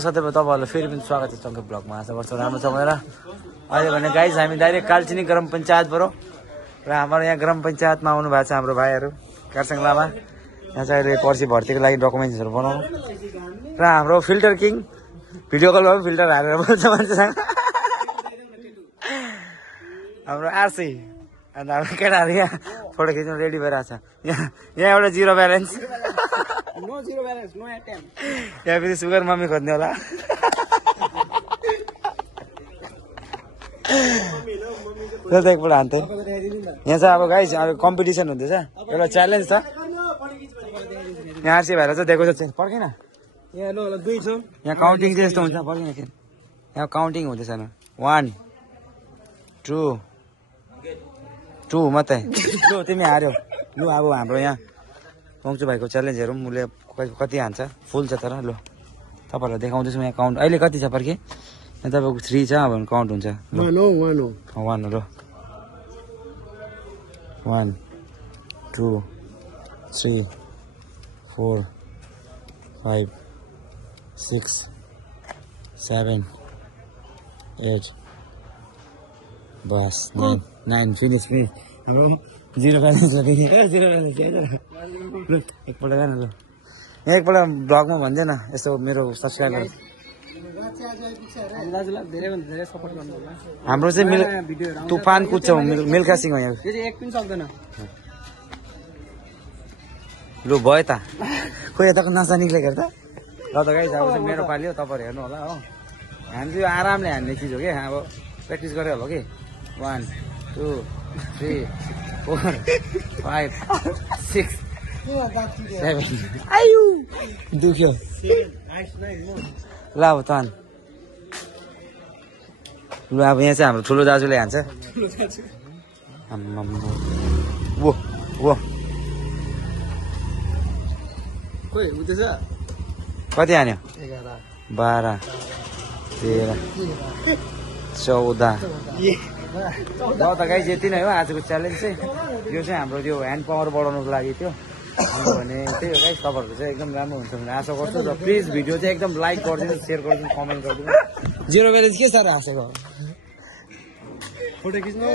साथै तपाईँहरूलाई फेरि पनि स्वागत छ चङ्के ब्लगमा। आशा गर्छु राम्रो छ भनेर। अहिले भने गाइज हामी डाइरेक्ट कालचिनी ग्राम पञ्चायतबाट र हाम्रो यहाँ ग्राम पञ्चायतमा आउनु भएको छ हाम्रो भाइहरू खरसाङ लामा। यहाँ चाहिँ अहिले पर्सि भर्तीको लागि डकुमेन्ट्सहरू बनाउनु र हाम्रो फिल्टर किङ भिडियो कलमा पनि फिल्टर हालेर बोल्छ मान्छेसँग हाम्रो आरसी। अन्त हाम्रो केटाहरू यहाँ फोटो खिच्नु रेडी भइरहेको छ। यहाँ एउटा जिरो ब्यालेन्स यहाँ फेरि सुगर मम्मी खोज्ने होला। एकपल्ट हान्थेँ यहाँ चाहिँ अब गाइस अब कम्पिटिसन हुँदैछ, एउटा च्यालेन्ज छ। यहाँ आरसी भएर चाहिँ दिएको छ पर्खेन यहाँ काउन्टिङ चाहिँ यस्तो हुन्छ पर्खेन एकछिन यहाँ काउन्टिङ हुँदैछ 1 2 2 मात्रै लु तिमी हार्यो। लु अब हाम्रो यहाँ पङ्चु भाइको च्यालेन्ज हेरौँ उसले कति हान्छ। फुल छ तर लु तपाईँहरूलाई देखाउँदैछु यहाँ काउन्ट अहिले कति छ पर्खे यहाँ तपाईँको 3 छ अब काउन्ट हुन्छ 1 हो ल 1 2 3 4 5 6 7 8 बस 9 फिनिस हाम्रो जिरो ब्यालेन्स एकपल्ट गा न ल यहाँ एकपल्ट ब्लगमा भन्दैन यसो मेरो सब्सक्राइबर हाम्रो चाहिँ तुफान कुद्छ मिल्खा सिंह यहाँ लु भयो त खोइ यताको नसा निक्लेको त ल त गाइस अब चाहिँ मेरो पाली हो तपाईँहरू हेर्नु होला हो। हामी चाहिँ आरामले हान्ने चिज हो कि अब प्र्याक्टिस गरे होला कि 1 2 3 4 5 6 7 आयु दुख्यो ल अब तहन लु अब यहाँ चाहिँ हाम्रो ठुलो दाजुले हान्छ। वो वो कति हान्यो 12 13 14 ल त गाइस यति नै हो आजको च्यालेन्ज चाहिँ। यो चाहिँ हाम्रो त्यो ह्यान्ड पावर बढाउनुको लागि थियो भने त्यही हो गाइस। तपाईँहरूको चाहिँ एकदम राम्रो हुन्छ भने आशा गर्छु र प्लिज भिडियो चाहिँ एकदम लाइक गरिदिनु, सेयर गरिदिनु, कमेन्ट गरिदिनु। जिरो ब्यालेन्स के साह्रो हाँसेको फोटो खिच्नु।